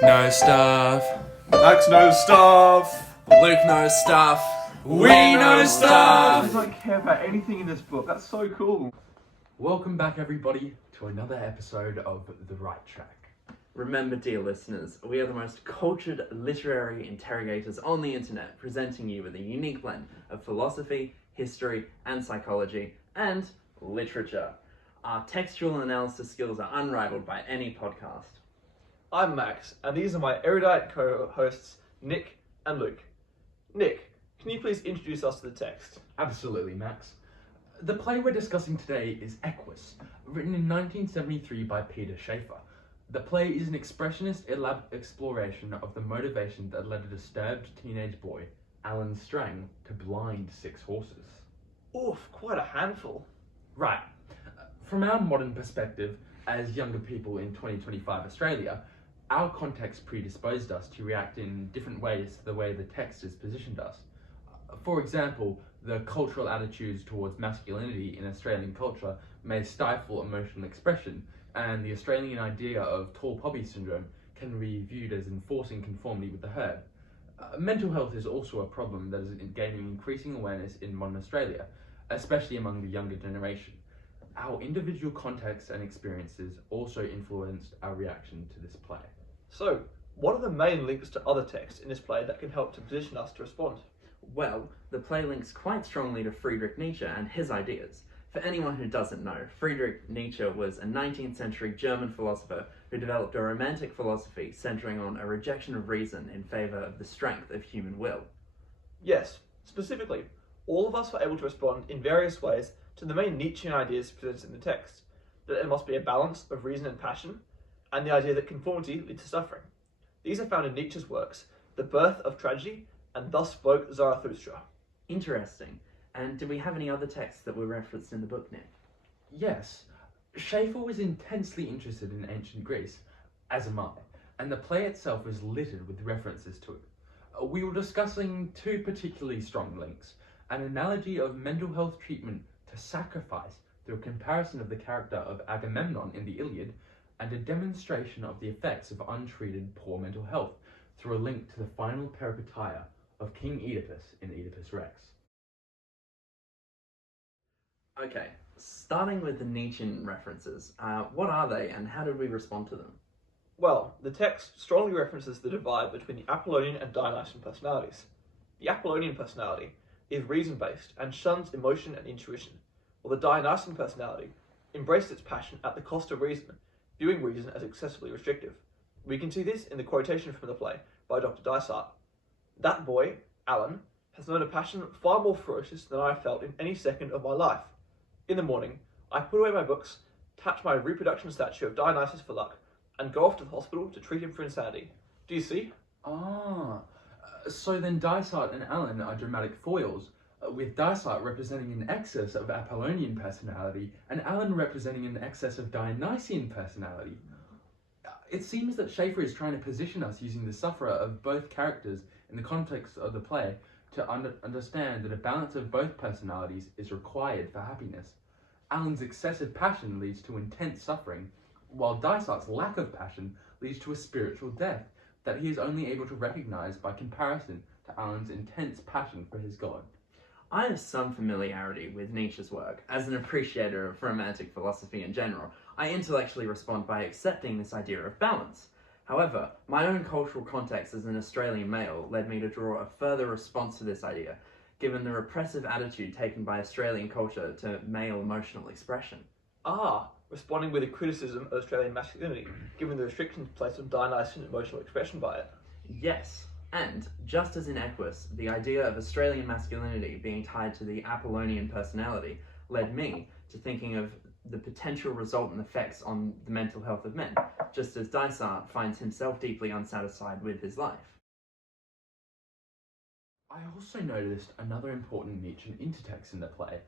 Nick knows stuff. Max knows stuff. Luke knows stuff. We know I stuff. don't care about anything in this book. That's so cool. Welcome back, everybody, to another episode of The Right Track. Remember, dear listeners, we are the most cultured literary interrogators on the internet, presenting you with a unique blend of philosophy, history, and psychology, and literature. Our textual analysis skills are unrivaled by any podcast. I'm Max, and these are my erudite co-hosts, Nick and Luke. Nick, can you please introduce us to the text? Absolutely, Max. The play we're discussing today is Equus, written in 1973 by Peter Shaffer. The play is an expressionist exploration of the motivation that led a disturbed teenage boy, Alan Strang, to blind 6 horses. Oof, quite a handful. Right. From our modern perspective, as younger people in 2025 Australia, our context predisposed us to react in different ways to the way the text has positioned us. For example, the cultural attitudes towards masculinity in Australian culture may stifle emotional expression, and the Australian idea of tall poppy syndrome can be viewed as enforcing conformity with the herd. Mental health is also a problem that is gaining increasing awareness in modern Australia, especially among the younger generation. Our individual contexts and experiences also influenced our reaction to this play. So, what are the main links to other texts in this play that can help to position us to respond? Well, the play links quite strongly to Friedrich Nietzsche and his ideas. For anyone who doesn't know, Friedrich Nietzsche was a 19th century German philosopher who developed a romantic philosophy centering on a rejection of reason in favour of the strength of human will. Yes, specifically, all of us were able to respond in various ways to the main Nietzschean ideas presented in the text, that there must be a balance of reason and passion, and the idea that conformity leads to suffering. These are found in Nietzsche's works, The Birth of Tragedy, and Thus Spoke Zarathustra. Interesting. And do we have any other texts that were referenced in the book, Nick? Yes, Shaffer was intensely interested in ancient Greece, as am I, and the play itself is littered with references to it. We were discussing 2 particularly strong links, an analogy of mental health treatment to sacrifice through a comparison of the character of Agamemnon in the Iliad, and a demonstration of the effects of untreated poor mental health through a link to the final peripeteia of King Oedipus in Oedipus Rex. Okay, starting with the Nietzschean references, what are they and how did we respond to them? Well, the text strongly references the divide between the Apollonian and Dionysian personalities. The Apollonian personality is reason-based and shuns emotion and intuition, while the Dionysian personality embraced its passion at the cost of reason, viewing reason as excessively restrictive. We can see this in the quotation from the play by Dr. Dysart. That boy, Alan, has known a passion far more ferocious than I have felt in any second of my life. In the morning, I put away my books, touch my reproduction statue of Dionysus for luck, and go off to the hospital to treat him for insanity. Do you see? So then Dysart and Alan are dramatic foils, with Dysart representing an excess of Apollonian personality and Alan representing an excess of Dionysian personality. It seems that Shaffer is trying to position us using the sufferer of both characters in the context of the play to understand that a balance of both personalities is required for happiness. Alan's excessive passion leads to intense suffering, while Dysart's lack of passion leads to a spiritual death that he is only able to recognize by comparison to Alan's intense passion for his god. I have some familiarity with Nietzsche's work. As an appreciator of romantic philosophy in general, I intellectually respond by accepting this idea of balance. However, my own cultural context as an Australian male led me to draw a further response to this idea, given the repressive attitude taken by Australian culture to male emotional expression. Responding with a criticism of Australian masculinity, given the restrictions placed on Dionysian emotional expression by it. Yes, and just as in Equus, the idea of Australian masculinity being tied to the Apollonian personality led me to thinking of the potential resultant effects on the mental health of men, just as Dysart finds himself deeply unsatisfied with his life. I also noticed another important Nietzschean intertext in the play,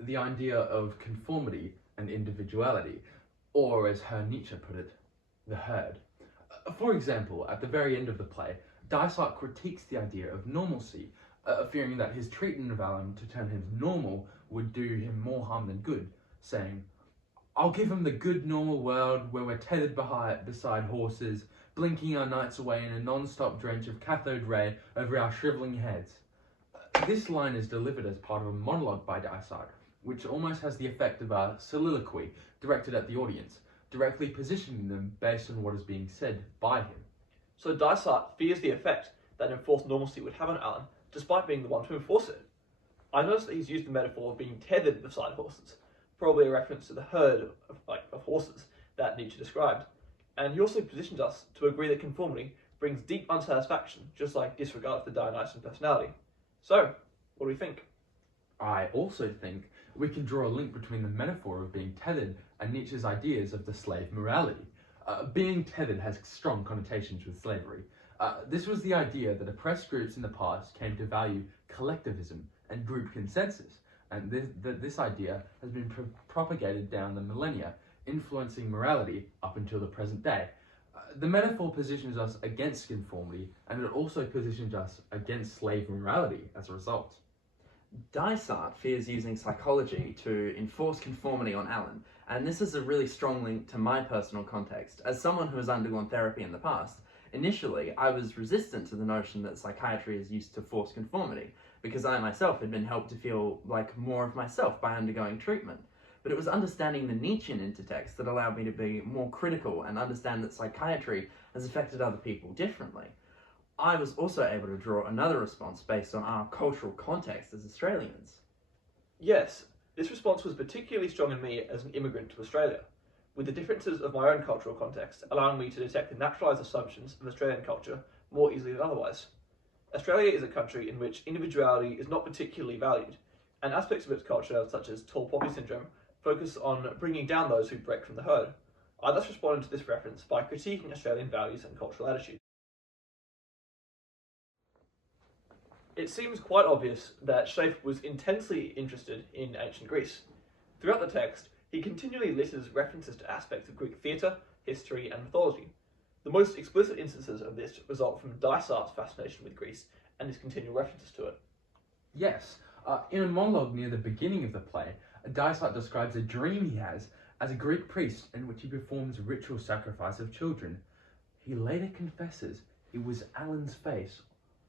the idea of conformity and individuality, or as Herr Nietzsche put it, the herd. For example, at the very end of the play, Dysart critiques the idea of normalcy, fearing that his treatment of Alan to turn him normal would do him more harm than good, saying, I'll give him the good normal world where we're tethered beside horses, blinking our nights away in a non-stop drench of cathode ray over our shrivelling heads. This line is delivered as part of a monologue by Dysart, which almost has the effect of a soliloquy directed at the audience, directly positioning them based on what is being said by him. So Dysart fears the effect that enforced normalcy would have on Alan, despite being the one to enforce it. I noticed that he's used the metaphor of being tethered beside horses, probably a reference to the herd of horses that Nietzsche described. And he also positions us to agree that conformity brings deep unsatisfaction, just like disregard for the Dionysian personality. So, what do we think? I also think we can draw a link between the metaphor of being tethered and Nietzsche's ideas of the slave morality. Being tethered has strong connotations with slavery. This was the idea that oppressed groups in the past came to value collectivism and group consensus, and this idea has been propagated down the millennia, influencing morality up until the present day. The metaphor positions us against conformity, and it also positions us against slave morality as a result. Dysart fears using psychology to enforce conformity on Alan, and this is a really strong link to my personal context. As someone who has undergone therapy in the past, initially I was resistant to the notion that psychiatry is used to force conformity, because I myself had been helped to feel like more of myself by undergoing treatment. But it was understanding the Nietzschean intertext that allowed me to be more critical and understand that psychiatry has affected other people differently. I was also able to draw another response based on our cultural context as Australians. Yes, this response was particularly strong in me as an immigrant to Australia, with the differences of my own cultural context allowing me to detect the naturalised assumptions of Australian culture more easily than otherwise. Australia is a country in which individuality is not particularly valued, and aspects of its culture, such as tall poppy syndrome, focus on bringing down those who break from the herd. I thus responded to this reference by critiquing Australian values and cultural attitudes. It seems quite obvious that Schaeffer was intensely interested in ancient Greece. Throughout the text, he continually litters references to aspects of Greek theatre, history, and mythology. The most explicit instances of this result from Dysart's fascination with Greece and his continual references to it. Yes, in a monologue near the beginning of the play, Dysart describes a dream he has as a Greek priest in which he performs ritual sacrifice of children. He later confesses it was Alan's face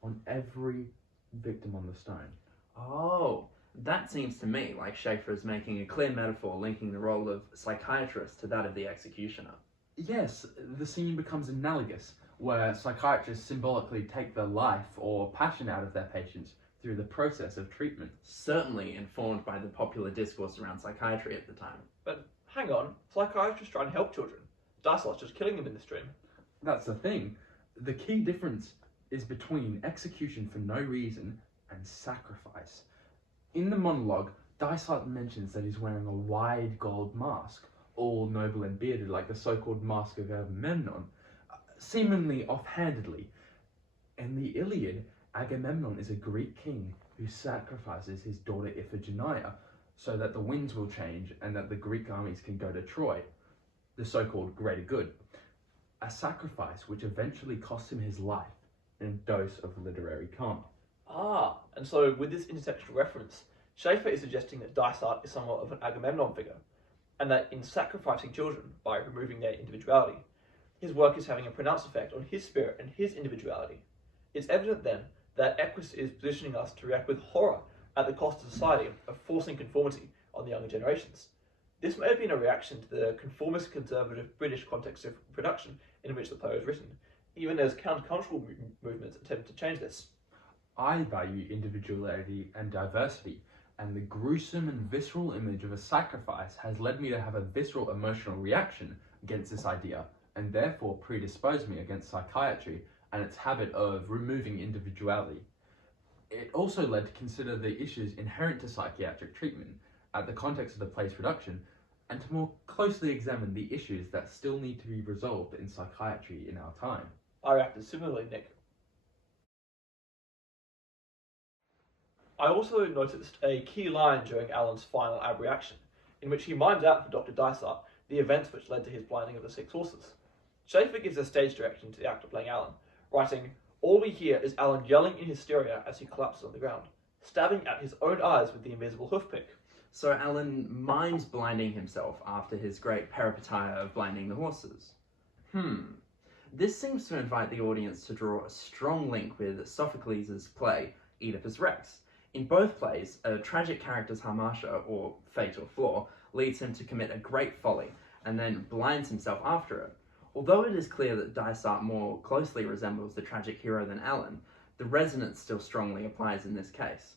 on every victim on the stone. Oh, that seems to me like Schaeffer is making a clear metaphor linking the role of psychiatrist to that of the executioner. Yes, the scene becomes analogous, where psychiatrists symbolically take the life or passion out of their patients through the process of treatment. Certainly informed by the popular discourse around psychiatry at the time. But hang on, psychiatrists try and help children. Dysart's just killing them in this dream. That's the thing. The key difference is between execution for no reason and sacrifice. In the monologue, Dysart mentions that he's wearing a wide gold mask, all noble and bearded like the so-called Mask of Agamemnon, seemingly offhandedly. In the Iliad, Agamemnon is a Greek king who sacrifices his daughter Iphigenia so that the winds will change and that the Greek armies can go to Troy, the so-called greater good. A sacrifice which eventually costs him his life in a dose of literary karma. Ah, and so with this intertextual reference, Schaeffer is suggesting that Dysart is somewhat of an Agamemnon figure, and that in sacrificing children by removing their individuality, his work is having a pronounced effect on his spirit and his individuality. It's evident then that Equus is positioning us to react with horror at the cost to society of forcing conformity on the younger generations. This may have been a reaction to the conformist conservative British context of production in which the play was written, even as countercultural movements attempt to change this. I value individuality and diversity, and the gruesome and visceral image of a sacrifice has led me to have a visceral emotional reaction against this idea, and therefore predisposed me against psychiatry and its habit of removing individuality. It also led to consider the issues inherent to psychiatric treatment at the context of the play's production, and to more closely examine the issues that still need to be resolved in psychiatry in our time. I reacted similarly, Nick. I also noticed a key line during Alan's final ab reaction, in which he mimes out for Dr. Dysart the events which led to his blinding of the 6 horses. Schaeffer gives a stage direction to the actor playing Alan, writing, "All we hear is Alan yelling in hysteria as he collapses on the ground, stabbing at his own eyes with the invisible hoofpick." So Alan mimes blinding himself after his great peripeteia of blinding the horses. This seems to invite the audience to draw a strong link with Sophocles' play Oedipus Rex. In both plays, a tragic character's hamartia, or fatal flaw, leads him to commit a great folly, and then blinds himself after it. Although it is clear that Dysart more closely resembles the tragic hero than Alan, the resonance still strongly applies in this case.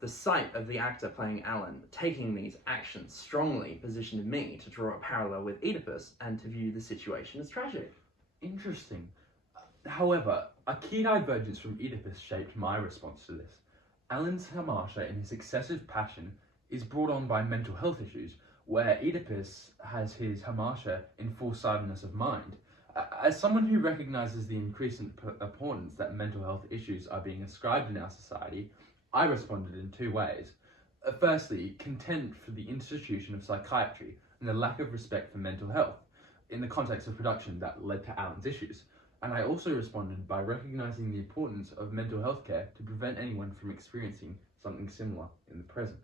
The sight of the actor playing Alan taking these actions strongly positioned me to draw a parallel with Oedipus and to view the situation as tragic. Interesting. However, a key divergence from Oedipus shaped my response to this. Alan's hamartia in his excessive passion is brought on by mental health issues, where Oedipus has his hamartia in foresightedness of mind. As someone who recognises the increasing importance that mental health issues are being ascribed in our society, I responded in two ways. Firstly, contempt for the institution of psychiatry and the lack of respect for mental health in the context of production that led to Alan's issues. And I also responded by recognising the importance of mental health care to prevent anyone from experiencing something similar in the present.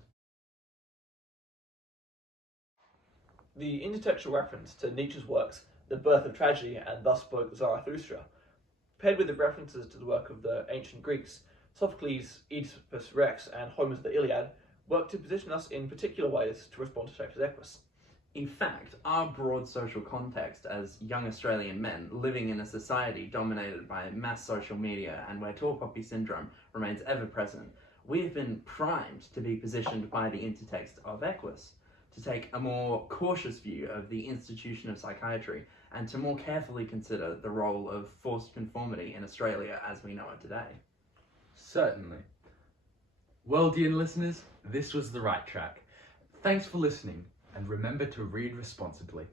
The intertextual reference to Nietzsche's works, The Birth of Tragedy and Thus Spoke Zarathustra, paired with the references to the work of the ancient Greeks, Sophocles' Oedipus Rex and Homer's The Iliad, work to position us in particular ways to respond to Shakespeare's Equus. In fact, our broad social context as young Australian men living in a society dominated by mass social media and where tall poppy syndrome remains ever present, we have been primed to be positioned by the intertext of Equus, to take a more cautious view of the institution of psychiatry and to more carefully consider the role of forced conformity in Australia as we know it today. Certainly. Well, dear listeners, this was The Right Track. Thanks for listening, and remember to read responsibly.